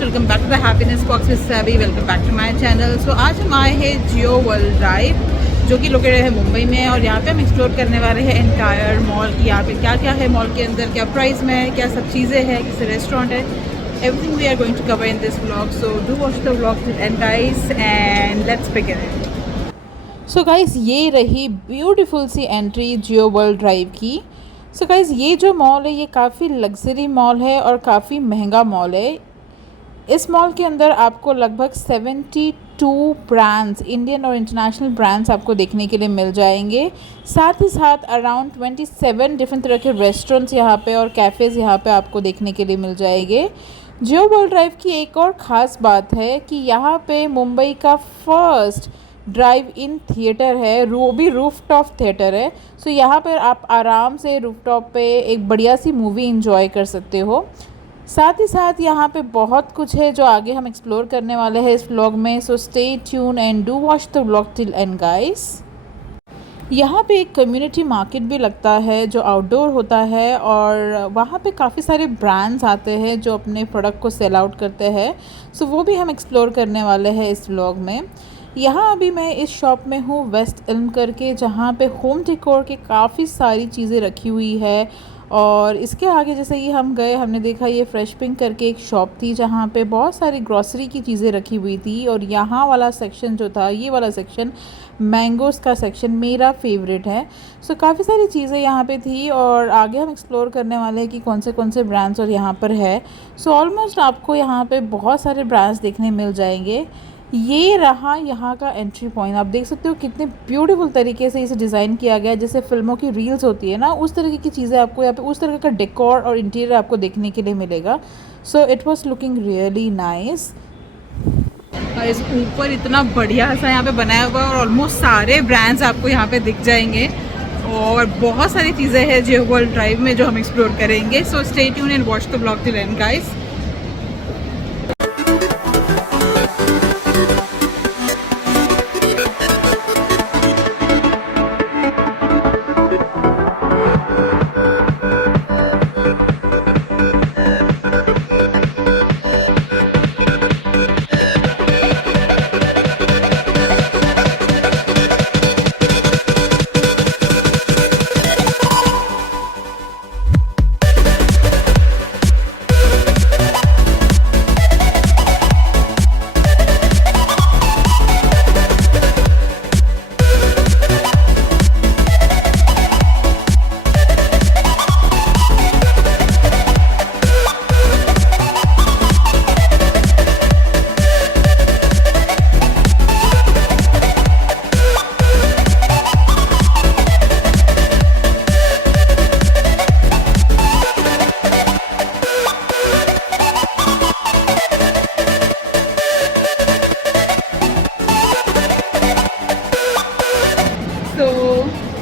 Welcome back to the happiness box with सभी। Welcome back to my channel. So आज हम आए हैं जियो वर्ल्ड ड्राइव, जो कि लोकेटेड है मुंबई में, और यहाँ पे हम एक्सप्लोर करने वाले हैं एंटायर मॉल की। यहाँ पे क्या क्या है मॉल के अंदर, क्या प्राइस में है, क्या सब चीज़ें हैं, किस रेस्टोरेंट है, everything we are going to cover in this vlog. So do watch the vlog till end guys, and let's begin it. So guys, ये रही beautiful sea entry Jio world drive की। सो गाइस, ये जो mall है ये काफ़ी luxury mall है और काफ़ी महंगा मॉल है। इस मॉल के अंदर आपको लगभग 72 ब्रांड्स, इंडियन और इंटरनेशनल ब्रांड्स आपको देखने के लिए मिल जाएंगे। साथ ही साथ अराउंड 27 डिफरेंट तरह के रेस्टोरेंट्स यहाँ पे और कैफ़ेज़ यहाँ पे आपको देखने के लिए मिल जाएंगे। जियो वर्ल्ड ड्राइव की एक और ख़ास बात है कि यहाँ पे मुंबई का फर्स्ट ड्राइव इन थिएटर है, वो भी रूफटॉप थिएटर है। सो यहाँ पर आप आराम से रूफटॉप पे एक बढ़िया सी मूवी इंजॉय कर सकते हो। साथ ही साथ यहाँ पे बहुत कुछ है जो आगे हम एक्सप्लोर करने वाले हैं इस व्लॉग में। सो stay tune and do watch the vlog till end guys. यहाँ पे एक कम्युनिटी मार्केट भी लगता है जो आउटडोर होता है, और वहाँ पे काफ़ी सारे ब्रांड्स आते हैं जो अपने प्रोडक्ट को सेल आउट करते हैं। सो वो भी हम एक्सप्लोर करने वाले हैं इस व्लॉग में। यहाँ अभी मैं इस शॉप में हूँ, वेस्ट इल्म करके, जहाँ पे होम डेकोर के काफ़ी सारी चीज़ें रखी हुई है। और इसके आगे जैसे ही हम गए, हमने देखा ये फ्रेश पिंक करके एक शॉप थी जहाँ पे बहुत सारी ग्रॉसरी की चीज़ें रखी हुई थी। और यहाँ वाला सेक्शन जो था, ये वाला सेक्शन मैंगोज़ का सेक्शन मेरा फेवरेट है। सो काफ़ी सारी चीज़ें यहाँ पे थी, और आगे हम एक्सप्लोर करने वाले हैं कि कौन से ब्रांड्स और यहाँ पर है। सो ऑलमोस्ट आपको यहाँ पे बहुत सारे ब्रांड्स देखने मिल जाएंगे। ये रहा यहाँ का एंट्री पॉइंट। आप देख सकते हो कितने ब्यूटीफुल तरीके से इसे डिज़ाइन किया गया है, जैसे फिल्मों की रील्स होती है ना, उस तरीके की चीज़ें आपको यहाँ पे, उस तरह का डेकोर और इंटीरियर आपको देखने के लिए मिलेगा। So it was looking really nice. इस ऊपर इतना बढ़िया सा यहाँ पे बनाया हुआ है, और ऑलमोस्ट सारे ब्रांड्स आपको यहाँ पे दिख जाएंगे, और बहुत सारी चीज़ें हैं जियो वर्ल्ड ड्राइव में जो हम एक्सप्लोर करेंगे। सो stay tune and watch the vlog till end guys.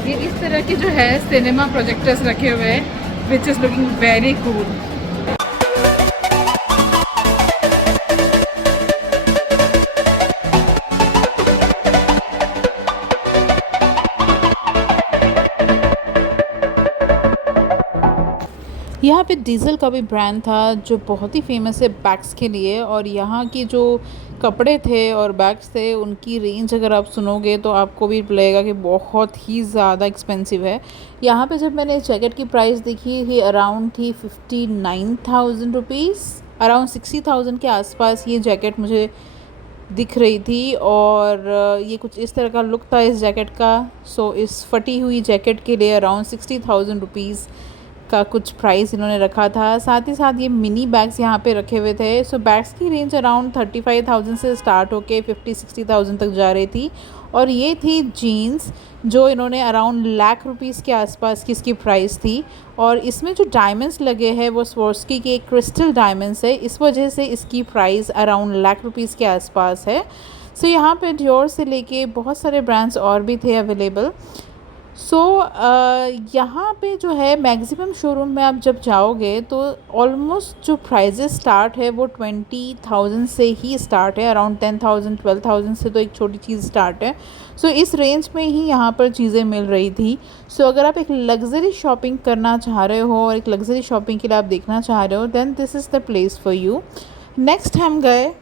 ये इस तरह के जो है सिनेमा प्रोजेक्टर्स रखे हुए हैं, which is looking very cool. यहाँ पे डीज़ल का भी ब्रांड था जो बहुत ही फेमस है बैग्स के लिए, और यहाँ की जो कपड़े थे और बैग्स थे उनकी रेंज अगर आप सुनोगे तो आपको भी लगेगा कि बहुत ही ज़्यादा एक्सपेंसिव है। यहाँ पे जब मैंने इस जैकेट की प्राइस देखी ये अराउंड थी 59,000 रुपीज़, अराउंड 60,000 के आसपास ये जैकेट मुझे दिख रही थी। और ये कुछ इस तरह का लुक था इस जैकेट का। सो इस फटी हुई जैकेट के लिए अराउंड 60,000 रुपीज़ का कुछ प्राइस इन्होंने रखा था। साथ ही साथ ये मिनी बैग्स यहाँ पे रखे हुए थे। सो बैग्स की रेंज अराउंड 35,000 से स्टार्ट होके 50-60,000 तक जा रही थी। और ये थी जीन्स जो इन्होंने अराउंड लाख रुपीज़ के आसपास की इसकी प्राइस थी। और इसमें जो डायमंड्स लगे हैं वो स्वॉर्स्की के क्रिस्टल डायमंड्स है, इस वजह से इसकी प्राइस अराउंड लाख रुपीज़ के आसपास है। सो यहाँ पे डियोर से लेके बहुत सारे ब्रांड्स और भी थे अवेलेबल। सो यहाँ पे जो है मैक्सिमम शोरूम में आप जब जाओगे तो ऑलमोस्ट जो प्राइजेस स्टार्ट है वो 20,000 से ही स्टार्ट है, अराउंड 10,000-12,000 से तो एक छोटी चीज़ स्टार्ट है। सो इस रेंज में ही यहाँ पर चीज़ें मिल रही थी। सो अगर आप एक लग्जरी शॉपिंग करना चाह रहे हो और एक लग्जरी शॉपिंग के लिए आप देखना चाह रहे हो then this is the place for you. Next हम गए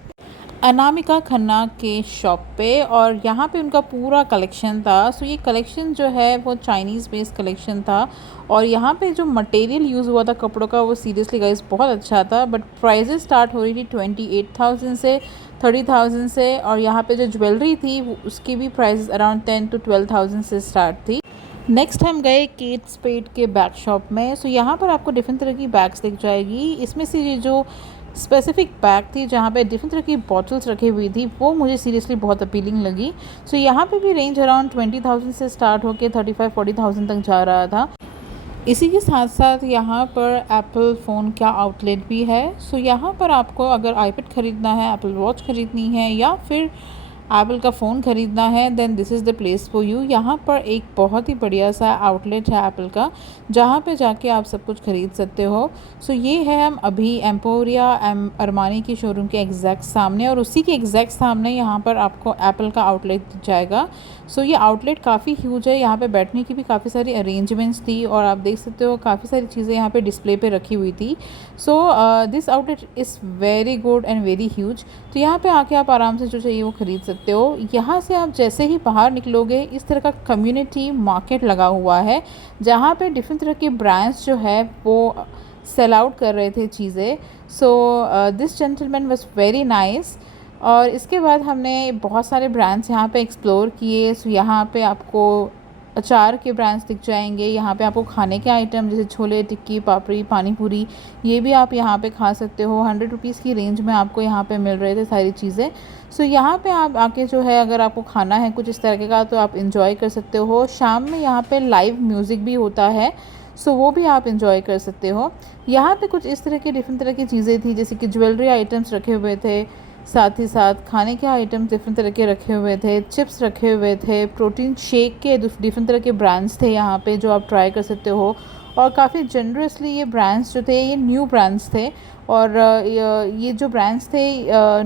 अनामिका खन्ना के शॉप पे और यहाँ पे उनका पूरा कलेक्शन था। सो ये कलेक्शन जो है वो चाइनीज़ बेस्ड कलेक्शन था और यहाँ पे जो मटेरियल यूज़ हुआ था कपड़ों का वो सीरियसली गाइस बहुत अच्छा था। बट प्राइजेस स्टार्ट हो रही थी 28,000 से 30,000 से, और यहाँ पे जो ज्वेलरी थी उसकी भी प्राइस अराउंड 10 to 12,000 से स्टार्ट थी। नेक्स्ट हम गए केट स्पेड के बैग शॉप में। सो यहाँ पर आपको डिफरेंट तरह की बैग्स दिख जाएगी। इसमें से ये जो स्पेसिफिक बैग थी जहाँ पे डिफरेंट तरह की बॉटल्स रखी हुई थी वो मुझे सीरियसली बहुत अपीलिंग लगी। सो यहाँ पे भी रेंज अराउंड 20,000 से स्टार्ट होकर 35-40,000 तक जा रहा था। इसी के साथ साथ यहाँ पर एप्पल फ़ोन का आउटलेट भी है। सो यहाँ पर आपको अगर आईपैड ख़रीदना है, एप्पल वॉच ख़रीदनी है या फिर एप्पल का फ़ोन ख़रीदना है then this is the place for you. यहाँ पर एक बहुत ही बढ़िया सा आउटलेट है एप्पल का जहाँ पे जाके आप सब कुछ ख़रीद सकते हो। सो ये है हम अभी एम्पोरिया अरमानी की शोरूम के एग्जैक्ट सामने, और उसी के एग्जैक्ट सामने यहाँ पर आपको एप्पल का आउटलेट दिख जाएगा। सो ये आउटलेट काफ़ी ह्यूज है, यहाँ पे बैठने की भी काफ़ी सारी अरेंजमेंट्स थी और आप देख सकते हो काफ़ी सारी चीज़ें यहाँ पे डिस्प्ले पे रखी हुई थी। So this outlet is very good and very huge. तो यहाँ पे आके आप आराम से जो चाहिए वो ख़रीद सकते हो। यहाँ से आप जैसे ही बाहर निकलोगे इस तरह का कम्युनिटी मार्केट लगा हुआ है जहाँ पे डिफरेंट तरह के ब्रांड्स जो है वो सेल आउट कर रहे थे चीज़ें। So this gentleman was very nice. और इसके बाद हमने बहुत सारे ब्रांड्स यहाँ पे एक्सप्लोर किए। सो यहाँ पे आपको अचार के ब्रांड्स दिख जाएंगे, यहाँ पे आपको खाने के आइटम जैसे छोले, टिक्की, पापड़ी, पानी पूरी ये भी आप यहाँ पे खा सकते हो। 100 रुपीज़ की रेंज में आपको यहाँ पे मिल रहे थे सारी चीज़ें। सो यहाँ पे आप आके जो है अगर आपको खाना है कुछ इस तरह का तो आप इंजॉय कर सकते हो। शाम में यहाँ पे लाइव म्यूज़िक भी होता है, सो वो भी आप इंजॉय कर सकते हो। यहाँ पे कुछ इस तरह की डिफरेंट तरह की चीज़ें थी जैसे कि ज्वेलरी आइटम्स रखे हुए थे, साथ ही साथ खाने के आइटम डिफरेंट तरह के रखे हुए थे, चिप्स रखे हुए थे, प्रोटीन शेक के डिफरेंट तरह के ब्रांड्स थे यहाँ पे जो आप ट्राई कर सकते हो। और काफ़ी जनरसली ये ब्रांड्स जो थे ये न्यू ब्रांड्स थे और ये जो ब्रांड्स थे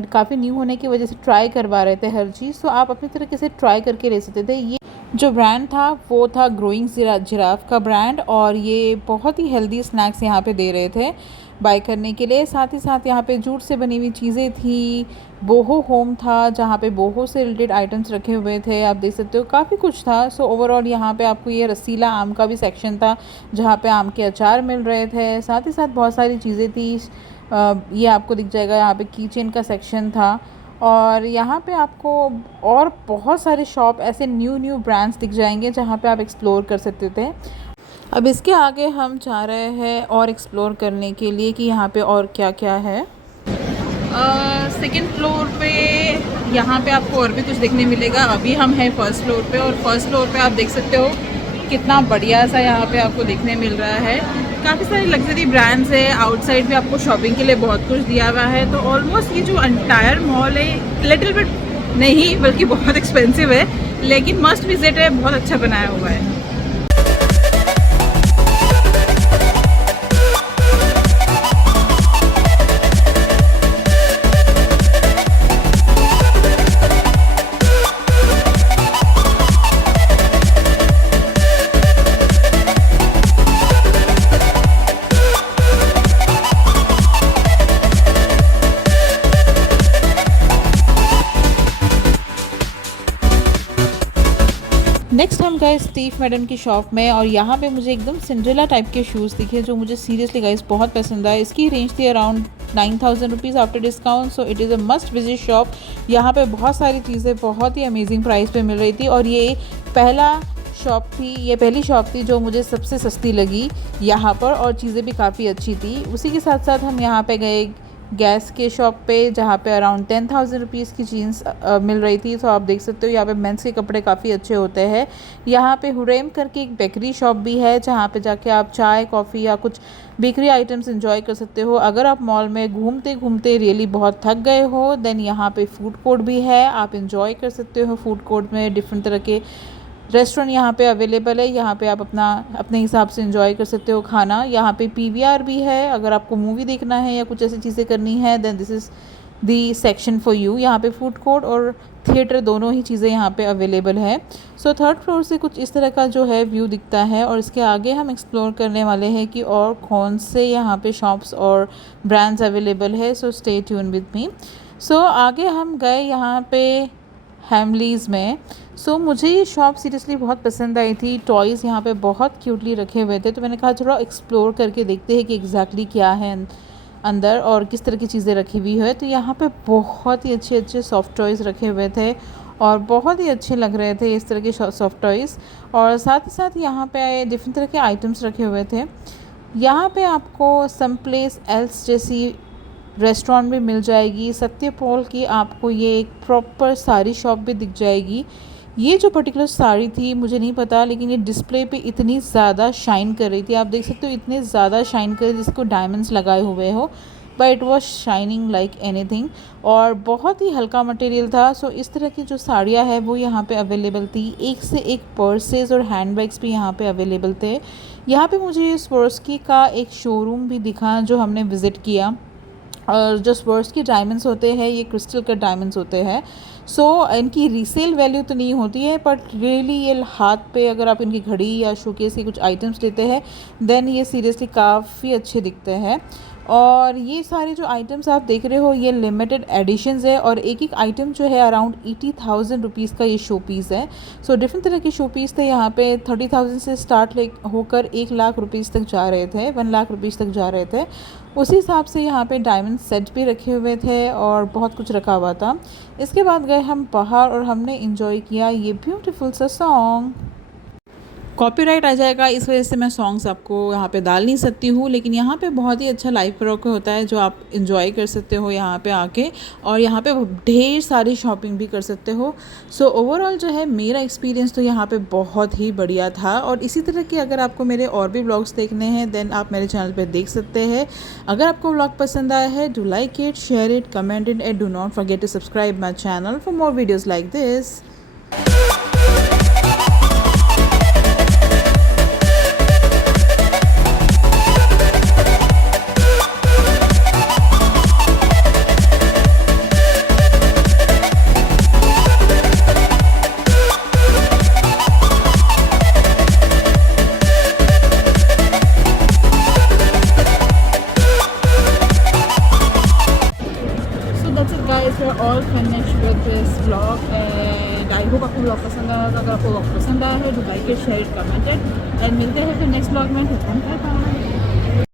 काफ़ी न्यू होने की वजह से ट्राई करवा रहे थे हर चीज़। सो आप अपनी तरीके से ट्राई करके ले सकते थे। ये जो ब्रांड था वो था ग्रोइंग जिराफ का ब्रांड और ये बहुत ही हेल्दी स्नैक्स यहाँ पे दे रहे थे बाय करने के लिए। साथ ही साथ यहाँ पे जूट से बनी हुई चीज़ें थी, बोहो होम था जहाँ पे बोहो से रिलेटेड आइटम्स रखे हुए थे, आप देख सकते हो काफ़ी कुछ था। सो ओवरऑल यहाँ पे आपको ये रसीला आम का भी सेक्शन था जहाँ पे आम के अचार मिल रहे थे। साथ ही साथ बहुत सारी चीज़ें थी, ये आपको दिख जाएगा यहाँ पे की चेन का सेक्शन था। और यहाँ पे आपको और बहुत सारे शॉप ऐसे न्यू ब्रांड्स दिख जाएंगे जहाँ पे आप एक्सप्लोर कर सकते थे। अब इसके आगे हम जा रहे हैं और एक्सप्लोर करने के लिए कि यहाँ पे और क्या क्या है। सेकेंड फ्लोर पे यहाँ पे आपको और भी कुछ देखने मिलेगा। अभी हम हैं फर्स्ट फ्लोर पे और फर्स्ट फ्लोर पे आप देख सकते हो कितना बढ़िया सा यहाँ पे आपको देखने मिल रहा है। काफ़ी सारे लग्जरी ब्रांड्स है, आउटसाइड भी आपको शॉपिंग के लिए बहुत कुछ दिया हुआ है। तो ऑलमोस्ट ये जो एंटायर मॉल है लिटिल बिट नहीं बल्कि बहुत एक्सपेंसिव है लेकिन मस्ट विजिट है, बहुत अच्छा बनाया हुआ है। गाइस स्टीव मैडम की शॉप में और यहाँ पे मुझे एकदम सिंड्रेला टाइप के शूज़ दिखे जो मुझे सीरियसली गाइस बहुत पसंद आए। इसकी रेंज थी around 9,000 rupees after discount, so it is a must visit shop. यहाँ पे बहुत सारी चीज़ें बहुत ही अमेजिंग प्राइस पे मिल रही थी और ये पहली शॉप थी जो मुझे सबसे सस्ती लगी यहाँ पर, और चीज़ें भी काफ़ी अच्छी थी। उसी के साथ साथ हम यहाँ पे गए गैस के शॉप पे जहाँ पे अराउंड 10,000 रुपीज़ की जीन्स मिल रही थी। तो आप देख सकते हो यहाँ पे मेंस के कपड़े काफ़ी अच्छे होते हैं। यहाँ पे हुरेम करके एक बेकरी शॉप भी है जहाँ पे जाके आप चाय कॉफ़ी या कुछ बेकरी आइटम्स एंजॉय कर सकते हो। अगर आप मॉल में घूमते घूमते रियली बहुत थक गए हो देन यहाँ पे फूड कोर्ट भी है, आप एंजॉय कर सकते हो। फूड कोर्ट में डिफरेंट तरह के रेस्टोरेंट यहाँ पे अवेलेबल है, यहाँ पे आप अपने हिसाब से एंजॉय कर सकते हो खाना। यहाँ पे पीवीआर भी है, अगर आपको मूवी देखना है या कुछ ऐसी चीज़ें करनी है then this is the section for you. यहाँ पे फूड कोर्ट और थिएटर दोनों ही चीज़ें यहाँ पे अवेलेबल है। सो थर्ड फ्लोर से कुछ इस तरह का जो है व्यू दिखता है और इसके आगे हम एक्सप्लोर करने वाले हैं कि और कौन से यहाँ पे शॉप्स और ब्रांड्स अवेलेबल है। So stay tune with me. So आगे हम गए यहाँ पे हैमलीज़ में। सो मुझे ये शॉप सीरियसली बहुत पसंद आई थी। टॉयज़ यहाँ पे बहुत क्यूटली रखे हुए थे, तो मैंने कहा थोड़ा एक्सप्लोर करके देखते हैं कि एग्जैक्टली क्या है अंदर और किस तरह की चीज़ें रखी हुई है। तो यहाँ पे बहुत ही अच्छे अच्छे सॉफ्ट टॉयज़ रखे हुए थे और बहुत ही अच्छे लग रहे थे इस तरह के सॉफ्ट टॉयज़, और साथ ही साथ यहाँ पे डिफरेंट तरह के आइटम्स रखे हुए थे। यहाँ पे आपको सम प्लेस एल्स जैसी रेस्टोरेंट भी मिल जाएगी। सत्यपोल की आपको ये एक प्रॉपर साड़ी शॉप भी दिख जाएगी। ये जो पर्टिकुलर साड़ी थी मुझे नहीं पता, लेकिन ये डिस्प्ले पे इतनी ज़्यादा शाइन कर रही थी, आप देख सकते हो इतने ज़्यादा शाइन कर रही थी जिसको डायमंड्स लगाए हुए हो, but it was shining like anything और बहुत ही हल्का मटेरियल था। सो इस तरह की जो साड़ियाँ है वो यहाँ पे अवेलेबल थी। एक से एक पर्सेस और हैंडबैग्स भी यहाँ पे अवेलेबल थे। यहाँ पे मुझे स्वरोस्की का एक शोरूम भी दिखा जो हमने विज़िट किया, और जो स्वरोस्की डायमंड्स होते हैं ये क्रिस्टल के डायमंड्स होते हैं। सो इनकी रीसेल वैल्यू तो नहीं होती है, बट रियली ये हाथ पे अगर आप इनकी घड़ी या शोकेस के कुछ आइटम्स लेते हैं देन ये सीरियसली काफ़ी अच्छे दिखते हैं। और ये सारे जो आइटम्स आप देख रहे हो ये लिमिटेड एडिशंस है और एक एक आइटम जो है अराउंड 80,000 रुपीज़ का ये शो पीस है। सो डिफरेंट तरह के शो पीस थे यहाँ पे। 30,000 से स्टार्ट होकर 1 लाख रुपीज़ तक जा रहे थे, 1 लाख रुपीज़ तक जा रहे थे। उसी हिसाब से यहाँ पे डायमंड सेट भी रखे हुए थे और बहुत कुछ रखा हुआ था। इसके बाद गए हम बाहर और हमने इंजॉय किया ये ब्यूटीफुल सा सॉन्ग। कॉपीराइट आ जाएगा इस वजह से मैं सॉन्ग्स आपको यहाँ पे डाल नहीं सकती हूँ, लेकिन यहाँ पे बहुत ही अच्छा लाइव करोके होता है जो आप इंजॉय कर सकते हो यहाँ पे आके, और यहाँ पे ढेर सारी शॉपिंग भी कर सकते हो। सो ओवरऑल जो है मेरा एक्सपीरियंस तो यहाँ पे बहुत ही बढ़िया था। और इसी तरह के अगर आपको मेरे और भी व्लॉग्स देखने हैं देन आप मेरे चैनल पर देख सकते हैं। अगर आपको व्लॉग पसंद आया है do like it, share it, comment it and do not forget to subscribe my channel for more videos like this. Guys, we're all finished with this vlog and I hope आपको vlog पसंद आया होगा। अगर आपको vlog पसंद आया है तो like it, share it, comment it and मिलते हैं फिर नेक्स्ट vlog में। Bye bye.